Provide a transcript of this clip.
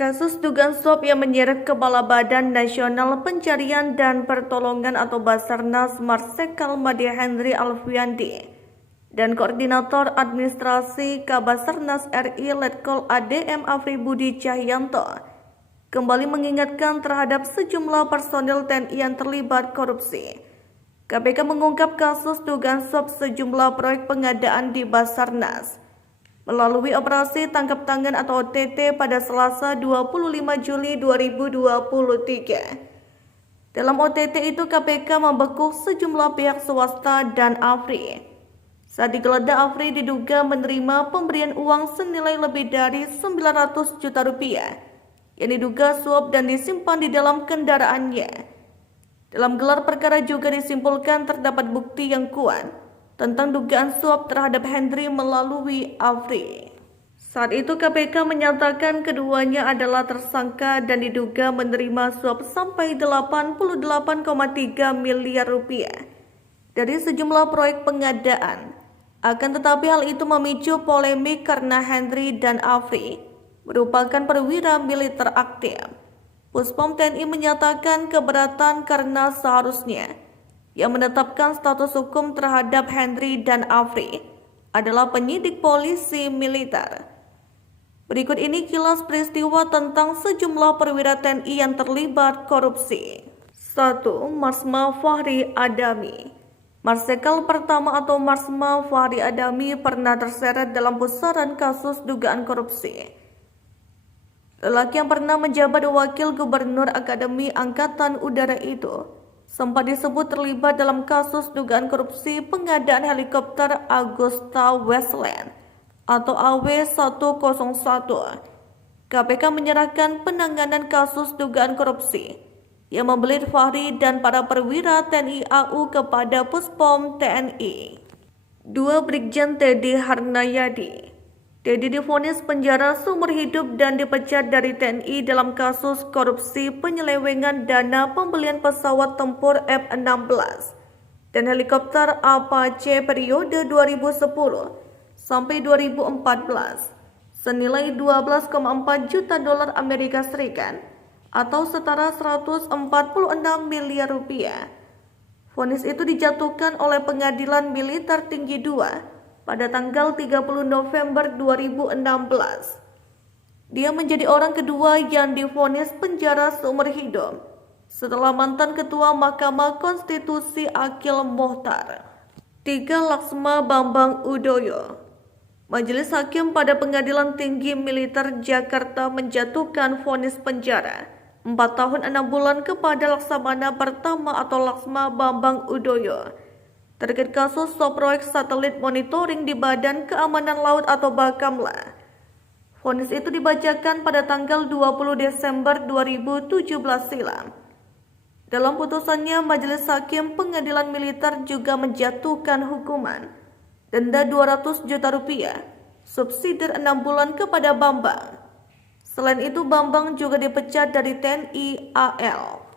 Kasus dugaan suap yang menyeret Kepala Badan Nasional Pencarian dan Pertolongan atau Basarnas Marsikal Made Henry Alfiandi dan Koordinator Administrasi Kabasarnas RI Letkol ADM Afri Budi Cahyanto kembali mengingatkan terhadap sejumlah personil TNI yang terlibat korupsi. KPK mengungkap kasus dugaan suap sejumlah proyek pengadaan di Basarnas melalui operasi tangkap tangan atau OTT pada Selasa 25 Juli 2023. Dalam OTT itu KPK membekuk sejumlah pihak swasta dan Afri. Saat digeledah, Afri diduga menerima pemberian uang senilai lebih dari 900 juta rupiah yang diduga suap dan disimpan di dalam kendaraannya. Dalam gelar perkara juga disimpulkan terdapat bukti yang kuat tentang dugaan suap terhadap Henry melalui Afri. Saat itu KPK menyatakan keduanya adalah tersangka dan diduga menerima suap sampai 88,3 miliar rupiah dari sejumlah proyek pengadaan. Akan tetapi hal itu memicu polemik karena Henry dan Afri merupakan perwira militer aktif. Puspom TNI menyatakan keberatan karena seharusnya yang menetapkan status hukum terhadap Henry dan Afri adalah penyidik polisi militer. Berikut ini kilas peristiwa tentang sejumlah perwira TNI yang terlibat korupsi. 1. Marsma Fahri Adami. Marsikal pertama atau Marsma Fahri Adami pernah terseret dalam pusaran kasus dugaan korupsi. Lelaki yang pernah menjabat wakil gubernur Akademi Angkatan Udara itu sempat disebut terlibat dalam kasus dugaan korupsi pengadaan helikopter Agusta Westland atau AW101. KPK menyerahkan penanganan kasus dugaan korupsi yang membelit Fahri dan para perwira TNI AU kepada Puspom TNI. 2. Brigjen Teddy Harnayadi. Teddy divonis penjara seumur hidup dan dipecat dari TNI dalam kasus korupsi penyelewengan dana pembelian pesawat tempur F-16 dan helikopter Apache periode 2010 sampai 2014 senilai 12,4 juta dolar Amerika Serikat atau setara 146 miliar rupiah. Vonis itu dijatuhkan oleh Pengadilan Militer Tinggi II pada tanggal 30 November 2016. Dia menjadi orang kedua yang divonis penjara seumur hidup setelah mantan Ketua Mahkamah Konstitusi Akil Mohtar. 3. Laksma Bambang Udoyo. Majelis Hakim pada Pengadilan Tinggi Militer Jakarta menjatuhkan vonis penjara 4 tahun 6 bulan kepada Laksamana Pertama atau Laksma Bambang Udoyo terkait kasus suap proyek satelit monitoring di Badan Keamanan Laut atau Bakamla. Vonis itu dibacakan pada tanggal 20 Desember 2017 silam. Dalam putusannya, Majelis Hakim Pengadilan Militer juga menjatuhkan hukuman denda 200 juta rupiah, subsidiar 6 bulan kepada Bambang. Selain itu, Bambang juga dipecat dari TNI AL.